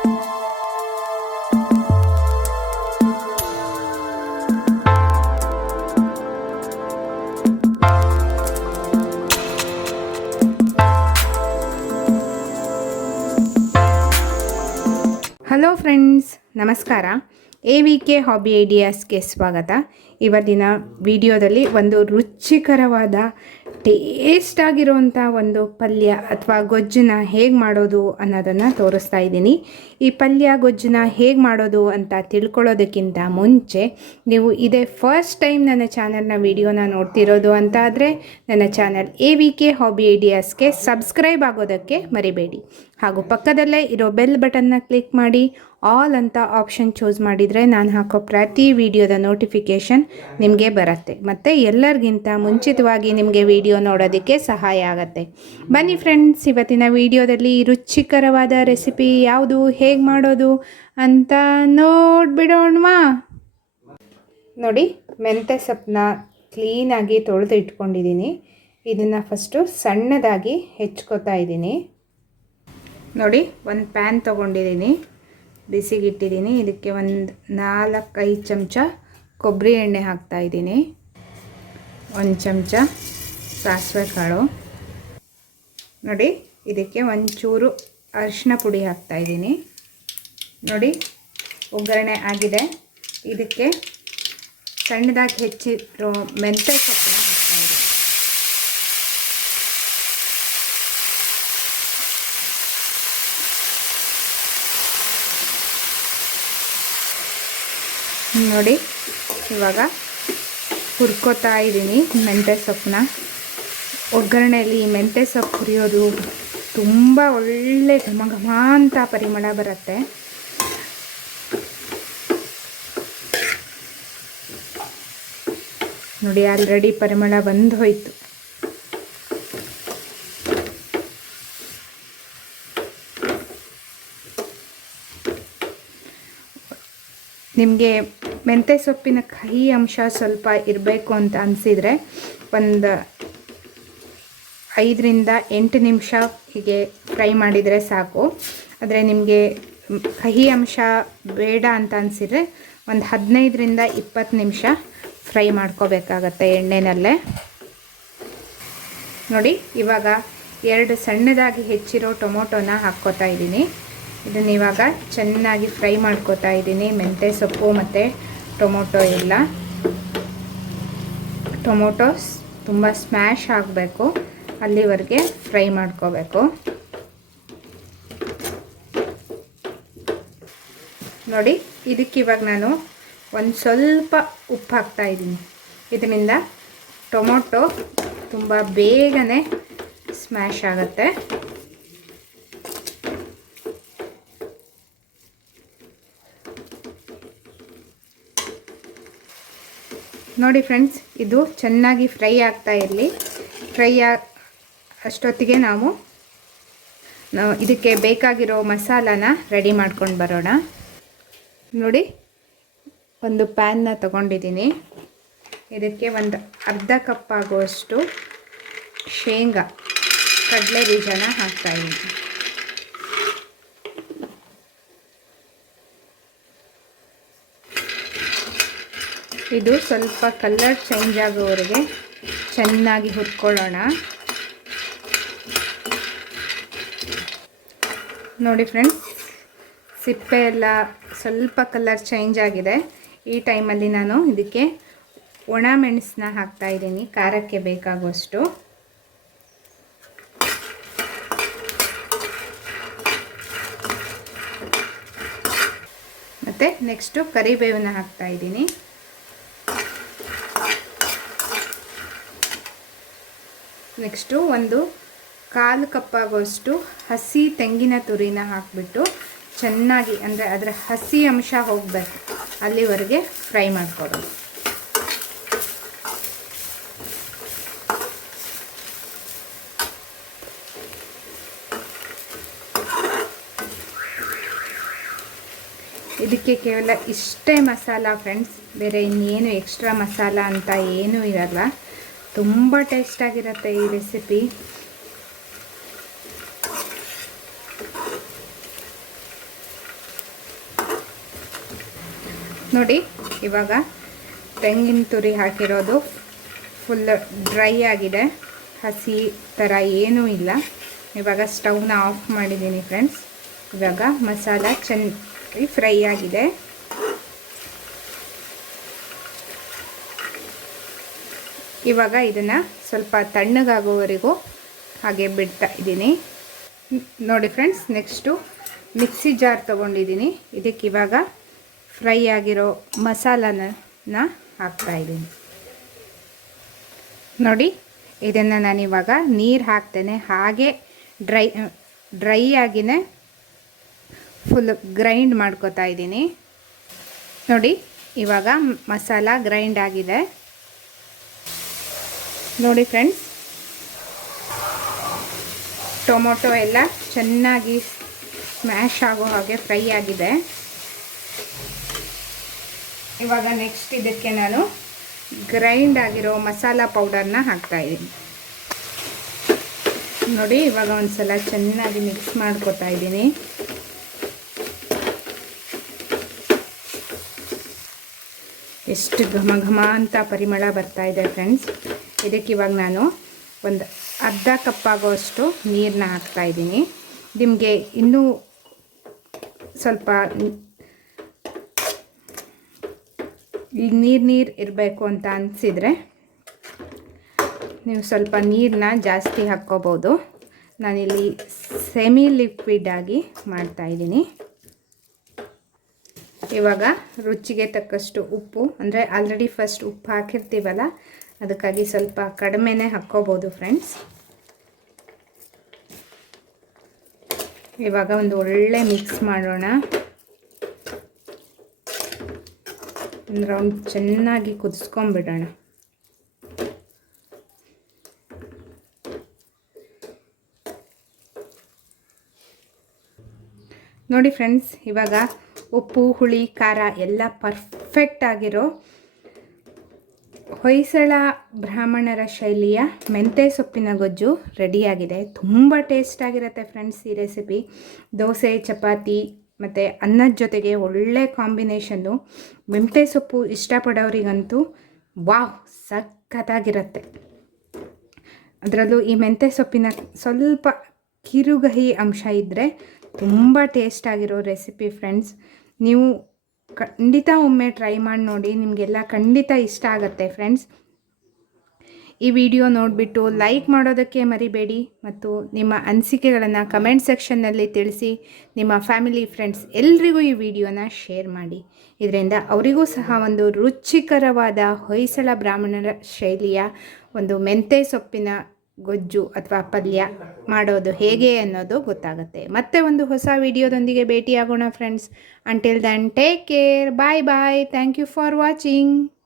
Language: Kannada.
ಹಲೋ ಫ್ರೆಂಡ್ಸ್ ನಮಸ್ಕಾರ. ಎ ವಿ ಕೆ ಹಾಬಿ ಐಡಿಯಾಸ್ಗೆ ಸ್ವಾಗತ. ಇವತ್ತಿನ ವಿಡಿಯೋದಲ್ಲಿ ಒಂದು ರುಚಿಕರವಾದ ಟೇಸ್ಟ್ ಆಗಿರುವಂಥ ಒಂದು ಪಲ್ಯ ಅಥವಾ ಗೊಜ್ಜನ್ನ ಹೇಗೆ ಮಾಡೋದು ಅನ್ನೋದನ್ನು ತೋರಿಸ್ತಾ ಇದ್ದೀನಿ. ಈ ಪಲ್ಯ, ಗೊಜ್ಜನ್ನ ಹೇಗೆ ಮಾಡೋದು ಅಂತ ತಿಳ್ಕೊಳ್ಳೋದಕ್ಕಿಂತ ಮುಂಚೆ ನೀವು ಇದೇ ಫಸ್ಟ್ ಟೈಮ್ ನನ್ನ ಚಾನಲ್ನ ವಿಡಿಯೋನ ನೋಡ್ತಿರೋದು ಅಂತ ಆದರೆ ನನ್ನ channel A V K hobby ಐಡಿಯಾಸ್ಗೆ subscribe ಆಗೋದಕ್ಕೆ ಮರಿಬೇಡಿ. ಹಾಗೂ ಪಕ್ಕದಲ್ಲೇ ಇರೋ ಬೆಲ್ ಬಟನ್ನ ಕ್ಲಿಕ್ ಮಾಡಿ. ಆಲ್ ಅಂತ ಆಪ್ಷನ್ ಚೂಸ್ ಮಾಡಿದರೆ ನಾನು ಹಾಕೋ ಪ್ರತಿ ವಿಡಿಯೋದ ನೋಟಿಫಿಕೇಷನ್ ನಿಮಗೆ ಬರುತ್ತೆ. ಮತ್ತು ಎಲ್ಲರಿಗಿಂತ ಮುಂಚಿತವಾಗಿ ನಿಮಗೆ ವಿಡಿಯೋ ನೋಡೋದಕ್ಕೆ ಸಹಾಯ ಆಗುತ್ತೆ. ಬನ್ನಿ ಫ್ರೆಂಡ್ಸ್ ಇವತ್ತಿನ ವಿಡಿಯೋದಲ್ಲಿ ರುಚಿಕರವಾದ ರೆಸಿಪಿ ಯಾವುದು, ಹೇಗೆ ಮಾಡೋದು ಅಂತ ನೋಡ್ಬಿಡೋಣವಾ? ನೋಡಿ, ಮೆಂತ್ಯ ಸೊಪ್ಪನ್ನ ಕ್ಲೀನಾಗಿ ತೊಳೆದು ಇಟ್ಕೊಂಡಿದ್ದೀನಿ. ಇದನ್ನು ಫಸ್ಟು ಸಣ್ಣದಾಗಿ ಹೆಚ್ಕೋತಾ ಇದ್ದೀನಿ. ನೋಡಿ, ಒಂದು ಪ್ಯಾನ್ ತೊಗೊಂಡಿದ್ದೀನಿ. ಬಿಸಿಗಿಟ್ಟಿದ್ದೀನಿ. ಇದಕ್ಕೆ ಒಂದು ನಾಲ್ಕೈದು ಚಮಚ ಕೊಬ್ಬರಿ ಎಣ್ಣೆ ಹಾಕ್ತಾಯಿದ್ದೀನಿ ಒಂದು ಚಮಚ ಸಾಸಿವೆ ಕಾಳು ನೋಡಿ, ಇದಕ್ಕೆ ಒಂಚೂರು ಅರಿಶಿನ ಪುಡಿ ಹಾಕ್ತಾಯಿದ್ದೀನಿ ನೋಡಿ, ಒಗ್ಗರಣೆ ಆಗಿದೆ. ಇದಕ್ಕೆ ಸಣ್ಣದಾಗಿ ಹೆಚ್ಚಿರೋ ಮೆಂತ್ಯ ಹಾಕ್ತಾಯಿದ್ದೀನಿ ನೋಡಿ, ಇವಾಗ ಹುರ್ಕೋತಾ ಇದ್ದೀನಿ ಮೆಂತ್ಯ ಸೊಪ್ಪನ್ನ. ಒಗ್ಗರಣೆಯಲ್ಲಿ ಮೆಂತ್ಯ ಸೊಪ್ಪು ಹುರಿಯೋದು ತುಂಬ ಒಳ್ಳೆ ಘಮ ಘಮ ಅಂತ ಪರಿಮಳ ಬರುತ್ತೆ. ನೋಡಿ, ಆಲ್ರೆಡಿ ಪರಿಮಳ ಬಂದು ಹೋಯಿತು. ನಿಮಗೆ ಮೆಂತ್ಯ ಸೊಪ್ಪಿನ ಕಹಿ ಅಂಶ ಸ್ವಲ್ಪ ಇರಬೇಕು ಅಂತ ಅನಿಸಿದರೆ ಒಂದು ಐದರಿಂದ ಎಂಟು ನಿಮಿಷ ಹೀಗೆ ಫ್ರೈ ಮಾಡಿದರೆ ಸಾಕು. ಆದರೆ ನಿಮಗೆ ಕಹಿ ಅಂಶ ಬೇಡ ಅಂತ ಅನಿಸಿದರೆ ಒಂದು ಹದಿನೈದರಿಂದ ಇಪ್ಪತ್ತು ನಿಮಿಷ ಫ್ರೈ ಮಾಡ್ಕೋಬೇಕಾಗತ್ತೆ ಎಣ್ಣೆನಲ್ಲೇ. ನೋಡಿ, ಇವಾಗ ಎರಡು ಸಣ್ಣದಾಗಿ ಹೆಚ್ಚಿರೋ ಟೊಮೊಟೊನ ಹಾಕ್ಕೋತಾ ಇದ್ದೀನಿ. ಇದನ್ನು ಇವಾಗ ಚೆನ್ನಾಗಿ ಫ್ರೈ ಮಾಡ್ಕೋತಾ ಇದ್ದೀನಿ. ಮೆಂತ್ಯ ಸೊಪ್ಪು ಮತ್ತು ಟೊಮೊಟೊ ಎಲ್ಲ. ಟೊಮೊಟೊ ತುಂಬ ಸ್ಮ್ಯಾಶ್ ಆಗಬೇಕು. ಅಲ್ಲಿವರೆಗೆ ಫ್ರೈ ಮಾಡ್ಕೋಬೇಕು. ನೋಡಿ, ಇದಕ್ಕೆ ಇವಾಗ ನಾನು ಒಂದು ಸ್ವಲ್ಪ ಉಪ್ಪು ಹಾಕ್ತಾ ಇದ್ದೀನಿ. ಇದರಿಂದ ಟೊಮೊಟೊ ತುಂಬ ಬೇಗನೆ ಸ್ಮ್ಯಾಶ್ ಆಗುತ್ತೆ. ನೋಡಿ ಫ್ರೆಂಡ್ಸ್, ಇದು ಚೆನ್ನಾಗಿ ಫ್ರೈ ಆಗ್ತಾ ಇರಲಿ. ಫ್ರೈ ಆ ಅಷ್ಟೊತ್ತಿಗೆ ನಾವು ಇದಕ್ಕೆ ಬೇಕಾಗಿರೋ ಮಸಾಲಾನ ರೆಡಿ ಮಾಡ್ಕೊಂಡು ಬರೋಣ. ನೋಡಿ, ಒಂದು ಪ್ಯಾನ್ನ ತಗೊಂಡಿದ್ದೀನಿ. ಇದಕ್ಕೆ ಒಂದು ಅರ್ಧ ಕಪ್ ಆಗುವಷ್ಟು ಶೇಂಗಾ, ಕಡಲೆ ಬೀಜನ ಹಾಕ್ತಾಯಿದ್ದೀನಿ ಇದು ಸ್ವಲ್ಪ ಕಲರ್ ಚೇಂಜ್ ಆಗೋವರೆಗೆ ಚೆನ್ನಾಗಿ ಹುರ್ಕೊಳ್ಳೋಣ. ನೋಡಿ ಫ್ರೆಂಡ್ಸ್ ಸಿಪ್ಪೆ ಎಲ್ಲ ಸ್ವಲ್ಪ ಕಲರ್ ಚೇಂಜ್ ಆಗಿದೆ. ಈ ಟೈಮಲ್ಲಿ ನಾನು ಇದಕ್ಕೆ ಒಣ ಮೆಣಸನ್ನ ಹಾಕ್ತಾಯಿದ್ದೀನಿ ಖಾರಕ್ಕೆ ಬೇಕಾಗುವಷ್ಟು. ಮತ್ತು ನೆಕ್ಸ್ಟು ಕರಿಬೇವನ್ನ ಹಾಕ್ತಾಯಿದ್ದೀನಿ ನೆಕ್ಸ್ಟು ಒಂದು ಕಾಲು ಕಪ್ಪಾಗುವಷ್ಟು ಹಸಿ ತೆಂಗಿನ ತುರಿನ ಹಾಕಿಬಿಟ್ಟು ಚೆನ್ನಾಗಿ, ಅಂದರೆ ಅದರ ಹಸಿ ಅಂಶ ಹೋಗಬೇಕು, ಅಲ್ಲಿವರೆಗೆ ಫ್ರೈ ಮಾಡ್ಕೊಡೋದು. ಇದಕ್ಕೆ ಕೇವಲ ಇಷ್ಟೇ ಮಸಾಲ ಫ್ರೆಂಡ್ಸ್, ಬೇರೆ ಇನ್ನೇನು ಎಕ್ಸ್ಟ್ರಾ ಮಸಾಲ ಅಂತ ಏನೂ ಇರಲ್ಲ. ತುಂಬ ಟೇಸ್ಟಾಗಿರುತ್ತೆ ಈ ರೆಸಿಪಿ. ನೋಡಿ, ಇವಾಗ ತೆಂಗಿನ ತುರಿ ಹಾಕಿರೋದು ಫುಲ್ ಡ್ರೈ ಆಗಿದೆ. ಹಸಿ ಥರ ಏನೂ ಇಲ್ಲ. ಇವಾಗ ಸ್ಟವ್ನ ಆಫ್ ಮಾಡಿದ್ದೀನಿ ಫ್ರೆಂಡ್ಸ್ ಇವಾಗ ಮಸಾಲ ಚೆನ್ನಾಗಿ ಫ್ರೈ ಆಗಿದೆ. ಇವಾಗ ಇದನ್ನು ಸ್ವಲ್ಪ ತಣ್ಣಗಾಗೋವರೆಗೂ ಹಾಗೆ ಬಿಡ್ತಾ ಇದ್ದೀನಿ. ನೋಡಿ ಫ್ರೆಂಡ್ಸ್ ನೆಕ್ಸ್ಟು ಮಿಕ್ಸಿ ಜಾರ್ ತೊಗೊಂಡಿದ್ದೀನಿ. ಇದಕ್ಕೆ ಇವಾಗ ಫ್ರೈ ಆಗಿರೋ ಮಸಾಲನ ಹಾಕ್ತಾ ಇದ್ದೀನಿ. ನೋಡಿ, ಇದನ್ನು ನಾನಿವಾಗ ನೀರು ಹಾಕ್ತೇನೆ. ಹಾಗೆ ಡ್ರೈ ಡ್ರೈ ಆಗಿನೇ ಫುಲ್ ಗ್ರೈಂಡ್ ಮಾಡ್ಕೋತಾ ಇದ್ದೀನಿ. ನೋಡಿ, ಇವಾಗ ಮಸಾಲ ಗ್ರೈಂಡ್ ಆಗಿದೆ. ನೋಡಿ ಫ್ರೆಂಡ್ಸ್ ಟೊಮೊಟೊ ಎಲ್ಲ ಚೆನ್ನಾಗಿ ಸ್ಮ್ಯಾಶ್ ಆಗೋ ಹಾಗೆ ಫ್ರೈ ಆಗಿದೆ. ಇವಾಗ ನೆಕ್ಸ್ಟ್ ಇದಕ್ಕೆ ನಾನು ಗ್ರೈಂಡ್ ಆಗಿರೋ ಮಸಾಲ ಪೌಡರ್ನ ಹಾಕ್ತಾಯಿದ್ದೀನಿ ನೋಡಿ, ಇವಾಗ ಒಂದು ಸಲ ಚೆನ್ನಾಗಿ ಮಿಕ್ಸ್ ಮಾಡ್ಕೋತಾ ಇದ್ದೀನಿ. ಎಷ್ಟು ಘಮ ಘಮ ಅಂತ ಪರಿಮಳ ಬರ್ತಾ ಇದೆ ಫ್ರೆಂಡ್ಸ್ ಇದಕ್ಕೆ ಇವಾಗ ನಾನು ಒಂದು ಅರ್ಧ ಕಪ್ಪಾಗುವಷ್ಟು ನೀರನ್ನ ಹಾಕ್ತಾಯಿದ್ದೀನಿ ನಿಮಗೆ ಇನ್ನೂ ಸ್ವಲ್ಪ ಈಗ ನೀರು ನೀರು ಇರಬೇಕು ಅಂತ ಅನಿಸಿದರೆ ನೀವು ಸ್ವಲ್ಪ ನೀರನ್ನ ಜಾಸ್ತಿ ಹಾಕ್ಕೋಬೋದು. ನಾನಿಲ್ಲಿ ಸೆಮಿ ಲಿಕ್ವಿಡ್ ಆಗಿ ಮಾಡ್ತಾಯಿದ್ದೀನಿ ಇವಾಗ ರುಚಿಗೆ ತಕ್ಕಷ್ಟು ಉಪ್ಪು, ಅಂದರೆ ಆಲ್ರೆಡಿ ಫಸ್ಟ್ ಉಪ್ಪು ಹಾಕಿರ್ತೀವಲ್ಲ ಅದಕ್ಕಾಗಿ ಸ್ವಲ್ಪ ಕಡಿಮೆನೆ ಹಾಕ್ಕೋಬೋದು ಫ್ರೆಂಡ್ಸ್. ಇವಾಗ ಒಂದು ಒಳ್ಳೆ ಮಿಕ್ಸ್ ಮಾಡೋಣ. ಒಂದು ರೌಂಡ್ ಚೆನ್ನಾಗಿ ಕುದಿಸ್ಕೊಂಬಿಡೋಣ. ನೋಡಿ ಫ್ರೆಂಡ್ಸ್, ಇವಾಗ ಉಪ್ಪು, ಹುಳಿ, ಖಾರ ಎಲ್ಲ ಪರ್ಫೆಕ್ಟ್ ಆಗಿರೋ ಹೊಯ್ಸಳ ಬ್ರಾಹ್ಮಣರ ಶೈಲಿಯ ಮೆಂತೆ ಸೊಪ್ಪಿನ ಗೊಜ್ಜು ರೆಡಿಯಾಗಿದೆ. ತುಂಬ ಟೇಸ್ಟ್ ಆಗಿರುತ್ತೆ ಫ್ರೆಂಡ್ಸ್ ಈ ರೆಸಿಪಿ ದೋಸೆ, ಚಪಾತಿ ಮತ್ತು ಅನ್ನದ ಜೊತೆಗೆ ಒಳ್ಳೆ ಕಾಂಬಿನೇಷನ್ನು ಮೆಂತೆ ಸೊಪ್ಪು ಇಷ್ಟಪಡೋರಿಗಂತೂ ವಾವ್, ಸಖತ್ತಾಗಿರುತ್ತೆ. ಅದರಲ್ಲೂ ಈ ಮೆಂತೆ ಸೊಪ್ಪಿನ ಸ್ವಲ್ಪ ಕಿರುಗಹಿ ಅಂಶ ಇದ್ದರೆ ತುಂಬ ಟೇಸ್ಟ್ ಆಗಿರೋ ರೆಸಿಪಿ ಫ್ರೆಂಡ್ಸ್ ನೀವು ಖಂಡಿತ ಒಮ್ಮೆ ಟ್ರೈ ಮಾಡಿ ನೋಡಿ, ನಿಮಗೆಲ್ಲ ಖಂಡಿತ ಇಷ್ಟ ಆಗುತ್ತೆ ಫ್ರೆಂಡ್ಸ್ ಈ ವಿಡಿಯೋ ನೋಡಿಬಿಟ್ಟು ಲೈಕ್ ಮಾಡೋದಕ್ಕೆ ಮರಿಬೇಡಿ ಮತ್ತು ನಿಮ್ಮ ಅನಿಸಿಕೆಗಳನ್ನು ಕಮೆಂಟ್ ಸೆಕ್ಷನ್ನಲ್ಲಿ ತಿಳಿಸಿ, ನಿಮ್ಮ ಫ್ಯಾಮಿಲಿ ಫ್ರೆಂಡ್ಸ್ ಎಲ್ರಿಗೂ ಈ ವಿಡಿಯೋನ ಶೇರ್ ಮಾಡಿ. ಇದರಿಂದ ಅವರಿಗೂ ಸಹ ಒಂದು ರುಚಿಕರವಾದ ಹೊಯ್ಸಳ ಬ್ರಾಹ್ಮಣರ ಶೈಲಿಯ ಒಂದು ಮೆಂತೆ ಸೊಪ್ಪಿನ ಗೊಜ್ಜು ಅಥವಾ ಪಲ್ಯ ಮಾಡೋದು ಹೇಗೆ ಅನ್ನೋದು ಗೊತ್ತಾಗುತ್ತೆ. ಮತ್ತೆ ಒಂದು ಹೊಸ ವಿಡಿಯೋದೊಂದಿಗೆ ಭೇಟಿಯಾಗೋಣ friends until then take care bye bye thank you for watching